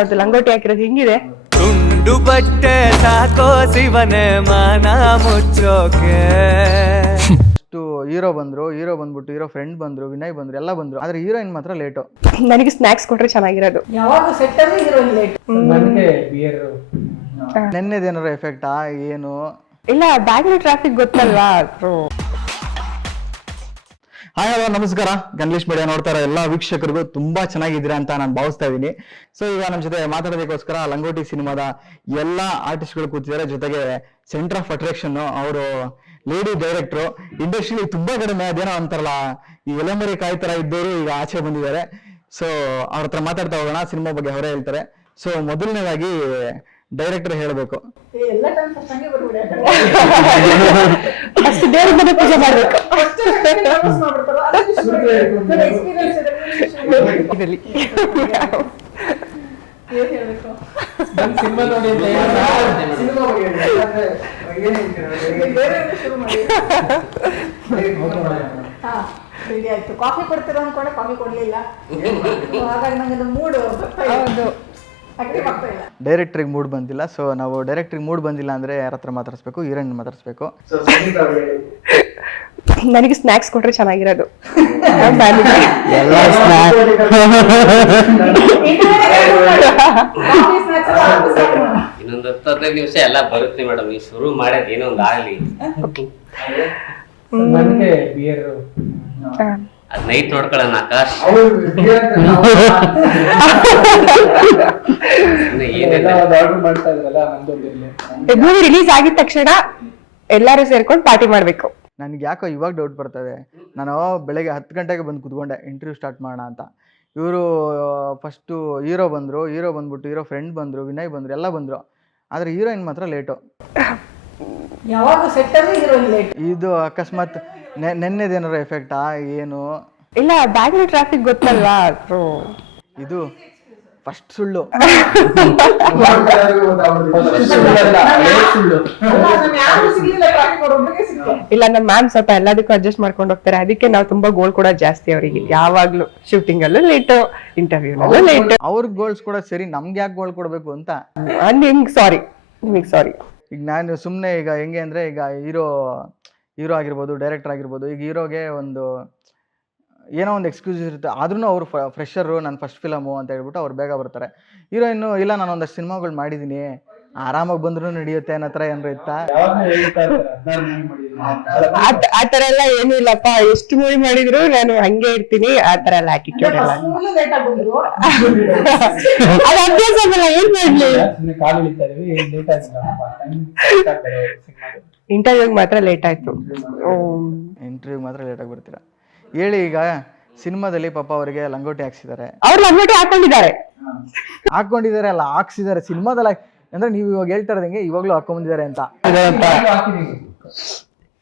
ಅದು ಲಂಗೋಟಿ ಹಾಕಿರೋದು ಹಿಂಗಿದೆ ತುಂಡು ಬಟ್ಟೆ ಸಾಕೋ ಶಿವನೆ ಮನ ಮುಚ್ಚೋಕೆ ಹೀರೋ ಬಂದ್ರು ಹೀರೋ ಬಂದ್ಬಿಟ್ಟು ಹೀರೋ ಫ್ರೆಂಡ್ ಬಂದ್ರು ವಿನಯ್ ಬಂದ್ರು ಎಲ್ಲ ಬಂದ್ರು ಆದ್ರೆ ಹೀರೋಯಿನ್ ಮಾತ್ರ ಲೇಟು ನನಗೆ ಸ್ನಾಕ್ಸ್ ಕೊಟ್ರೆ ಚೆನ್ನಾಗಿರೋದು ಯಾವಾಗ ಸೆಟ್ ಹೀರೋಯಿನ್ ನನಗೆ ಬಿಯರ್ ನೆನ್ನೆದೇನಾರ ಎಫೆಕ್ಟ್ ಏನು ಇಲ್ಲ ಬ್ಯಾಂಗ್ಳೂರ್ ಟ್ರಾಫಿಕ್ ಗೊತ್ತಲ್ವಾ ಹಾಯ್ ಹಲೋ ನಮಸ್ಕಾರ ಗಣೇಶ್ ಮೀಡಿಯಾ ನೋಡ್ತಾರ ಎಲ್ಲಾ ವೀಕ್ಷಕರಿಗೂ ತುಂಬಾ ಚೆನ್ನಾಗಿದ್ದೀರಾ ಅಂತ ನಾನು ಭಾವಿಸ್ತಾ ಇದ್ದೀನಿ ಸೊ ಈಗ ನಮ್ಮ ಜೊತೆ ಮಾತಾಡಬೇಕೋಸ್ಕರ ಲಂಗೋಟಿ ಸಿನಿಮಾದ ಎಲ್ಲಾ ಆರ್ಟಿಸ್ಟ್ ಗಳು ಕೂತಿದ್ದಾರೆ ಜೊತೆಗೆ ಸೆಂಟರ್ ಆಫ್ ಅಟ್ರಾಕ್ಷನ್ ಅವರು ಲೇಡಿ ಡೈರೆಕ್ಟರ್ ಇಂಡಸ್ಟ್ರಿಲಿ ತುಂಬಾ ಕಡಿಮೆ ಅದೇನೋ ಅಂತಾರಲ್ಲ ಈ ಎಲೆಮರಿ ಕಾಯಿ ತರ ಇದ್ದವರು ಈಗ ಆಚೆ ಬಂದಿದ್ದಾರೆ ಸೊ ಅವ್ರ ಹತ್ರ ಮಾತಾಡ್ತಾ ಹೋಗೋಣ ಸಿನಿಮಾ ಬಗ್ಗೆ ಹೊರ ಹೇಳ್ತಾರೆ ಸೊ ಮೊದಲನೇದಾಗಿ ಡೈರೆಕ್ಟರ್ ಹೇಳಬೇಕು ಕಾಫಿ ಕೊಡ್ತಿರೋ ಅನ್ಕೊಂಡೆ ಕಾಫಿ ಕೊಡ್ಲಿಲ್ಲ ಹಾಗಾಗಿ ನಂಗೆ ಮೂಡು ಹೌದು ಡೈರೆಕ್ಟ್ರಿಗೆ ಮೂಡ್ ಬಂದಿಲ್ಲ ಸೊ ನಾವು ಡೈರೆಕ್ಟ್ರಿಗೆ ಮೂಡ್ ಬಂದಿಲ್ಲ ಅಂದ್ರೆ ಯಾರ ಹತ್ರ ಮಾತಾಡಿಸ್ಬೇಕು ಹೀರೋಯಿನ್ ಮಾತಾಡಿಸ್ಬೇಕು ನನಗೆ ಸ್ನ್ಯಾಕ್ಸ್ ಕೊಟ್ರೆ ಚೆನ್ನಾಗಿರೋದು ಇನ್ನೊಂದು ಹತ್ತು ಹದಿನೈದು ನಿಮಿಷ ಎಲ್ಲ ಬರುತ್ತೆ ಮೇಡಮ್ ಈ ಶುರು ಮಾಡೋದು ಏನೋ ಒಂದು ಆಗಲಿ ನನಗೆ ಬಿಯರ್ ನೈಟ್ ಆಗಿದ ತಕ್ಷಣ ಎಲ್ಲರೂ ಪಾರ್ಟಿ ರಿಲೀಸ್ ಸೇರ್ಕೊಂಡು ನನ್ಗೆ ಯಾಕೋ ಇವಾಗ ಡೌಟ್ ಬರ್ತದೆ ನಾನು ಬೆಳಗ್ಗೆ ಹತ್ತು ಗಂಟೆಗೆ ಬಂದು ಕುತ್ಕೊಂಡೆ ಇಂಟರ್ವ್ಯೂ ಸ್ಟಾರ್ಟ್ ಮಾಡೋಣ ಅಂತ ಇವರು ಫಸ್ಟು ಹೀರೋ ಬಂದರು ಹೀರೋ ಬಂದ್ಬಿಟ್ಟು ಹೀರೋ ಫ್ರೆಂಡ್ ಬಂದರು ವಿನಯ್ ಬಂದರು ಎಲ್ಲ ಬಂದ್ರು ಆದ್ರೆ ಹೀರೋಯಿನ್ ಮಾತ್ರ ಲೇಟು ಇದು ಅಕಸ್ಮಾತ್ ನೆನ್ನೆದೇನಾರ ಎಫೆಕ್ಟ್ ಏನು ಇಲ್ಲ ಟ್ರಾಫಿಕ್ ಇದು ಫಸ್ಟ್ ಸುಳ್ಳು ಇಲ್ಲ ನಮ್ಮ ಮ್ಯಾಮ್ ಸ್ವಲ್ಪ ಎಲ್ಲದಕ್ಕೂ ಅಡ್ಜಸ್ಟ್ ಮಾಡ್ಕೊಂಡು ಹೋಗ್ತಾರೆ ಅದಕ್ಕೆ ನಾವು ತುಂಬಾ ಗೋಲ್ ಕೂಡ ಜಾಸ್ತಿ ಅವರಿಗೆ ಯಾವಾಗ್ಲೂ ಶೂಟಿಂಗ್ ಅಲ್ಲೂ ಲೇಟ್ ಇಂಟರ್ವ್ಯೂ ಲೇಟ್ ಅವ್ರಿಗೆ ಗೋಲ್ಸ್ ಕೂಡ ಸರಿ ನಮ್ಗೆ ಯಾಕೆ ಗೋಲ್ ಕೊಡ್ಬೇಕು ಅಂತ ನಿಮ್ಗೆ ಸಾರಿ ಸಾರಿ ಈಗ ನಾನು ಸುಮ್ಮನೆ ಈಗ ಹೆಂಗೆ ಅಂದರೆ ಈಗ ಹೀರೋ ಹೀರೋ ಆಗಿರ್ಬೋದು ಡೈರೆಕ್ಟರ್ ಆಗಿರ್ಬೋದು ಈಗ ಹೀರೋಗೆ ಒಂದು ಏನೋ ಒಂದು ಇರುತ್ತೆ ಆದ್ರೂ ಅವರು ಫ್ರೆಷರು ನನ್ನ ಫಸ್ಟ್ ಫಿಲಮು ಅಂತ ಹೇಳ್ಬಿಟ್ಟು ಅವ್ರು ಬೇಗ ಬರ್ತಾರೆ ಹೀರೋ ಇಲ್ಲ ನಾನು ಒಂದಷ್ಟು ಸಿನಿಮಾಗಳು ಮಾಡಿದ್ದೀನಿ ಆರಾಮಾಗಿ ಬಂದ್ರೂ ನಡೆಯುತ್ತೆ ಅನ್ನೋ ಥರ ಏನರೂ ಇತ್ತ ಆತರ ಎಲ್ಲ ಏನಿಲ್ಲಪ್ಪ ಎಷ್ಟು ಮೂವಿ ಮಾಡಿದ್ರು ನಾನು ಹಂಗೆ ಇರ್ತೀನಿ ಆತರ ಎಲ್ಲ ಆಟಿಟ್ಯೂಡ್ ಎಲ್ಲ ಅದು ಅಭ್ಯಾಸ ಅಲ್ಲ ಇಂಟರ್ವ್ಯೂ ಮಾತ್ರ ಲೇಟ್ ಆಯ್ತು ಇಂಟರ್ವ್ಯೂ ಮಾತ್ರ ಲೇಟ್ ಆಗಿ ಬರ್ತೀರಾ ಹೇಳಿ ಈಗ ಸಿನಿಮಾದಲ್ಲಿ ಪಾಪ ಅವರಿಗೆ ಲಂಗೋಟಿ ಹಾಕ್ಸಿದ್ದಾರೆ ಅವ್ರು ಲಂಗೋಟಿ ಹಾಕೊಂಡಿದ್ದಾರೆ ಹಾಕೊಂಡಿದ್ದಾರೆ ಅಲ್ಲ ಹಾಕ್ಸಿದ್ದಾರೆ ಸಿನಿಮಾದಲ್ಲಿ ಅಂದ್ರೆ ನೀವು ಇವಾಗ ಹೇಳ್ತಾ ಇರೋದಂಗೆ ಇವಾಗ್ಲೂ ಹಾಕೊಂಡಿದ್ದಾರೆ ಅಂತ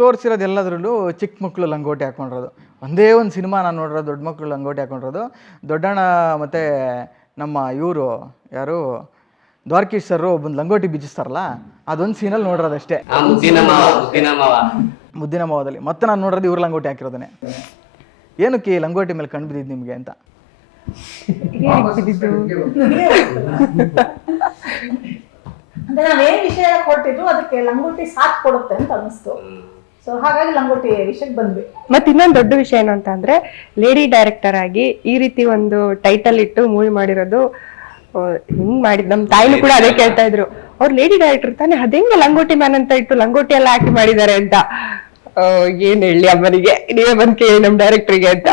ತೋರಿಸಿರೋದೆಲ್ಲದರಲ್ಲೂ ಚಿಕ್ಕ ಮಕ್ಕಳು ಲಂಗೋಟಿ ಹಾಕ್ಕೊಂಡಿರೋದು ಒಂದೇ ಒಂದು ಸಿನಿಮಾ ನಾನು ನೋಡಿರೋ ದೊಡ್ಡ ಮಕ್ಕಳು ಲಂಗೋಟಿ ಹಾಕ್ಕೊಂಡಿರೋದು ದೊಡ್ಡಣ್ಣ ಮತ್ತು ನಮ್ಮ ಇವರು ಯಾರು ಸರ್ ಒಂದು ಲಂಗೋಟಿ ಬಿಜಿಸ್ತಾರಲ್ಲ ಅದೊಂದು ಸೀನಲ್ಲಿ ಮುದ್ದಿನ ಮಾವದಲ್ಲಿ ಮತ್ತೆ ನಾನು ನೋಡಿರೋದು ಇವ್ರ ಲಂಗೋಟಿ ಹಾಕಿರೋದೇನೆ ಏನಕ್ಕೆ ಲಂಗೋಟಿ ಮೇಲೆ ಕಂಡು ಬಿದ್ದಿದ್ದು ನಿಮಗೆ ಅಂತ ಅನಿಸ್ತು ಸೊ ಹಾಗಾಗಿ ಲಂಗೋಟಿ ವಿಷಯ ಬಂದ್ವಿ ಮತ್ ಇನ್ನೊಂದ್ ದೊಡ್ಡ ವಿಷಯ ಏನಂತ ಅಂದ್ರೆ ಲೇಡಿ ಡೈರೆಕ್ಟರ್ ಆಗಿ ಈ ರೀತಿ ಒಂದು ಟೈಟಲ್ ಇಟ್ಟು ಮೂವಿ ಮಾಡಿರೋದು ಹಿಂಗ್ ಮಾಡಿದ್ ನಮ್ ತಾಯಿನೂ ಕೂಡ ಅದೇ ಕೇಳ್ತಾ ಇದ್ರು ಅವ್ರು ಲೇಡಿ ಡೈರೆಕ್ಟರ್ ತಾನೆ ಅದೇಂಗ ಲಂಗೋಟಿ ಮ್ಯಾನ್ ಅಂತ ಇಟ್ಟು ಲಂಗೋಟಿ ಎಲ್ಲ ಆಕ್ಟ್ ಮಾಡಿದಾರೆ ಅಂತ ಏನ್ ಹೇಳಿ ಅಮ್ಮನಿಗೆ ನೀವೇ ಬಂದ್ ಕೇಳಿ ನಮ್ ಡೈರೆಕ್ಟರ್ ಗೆ ಅಂತ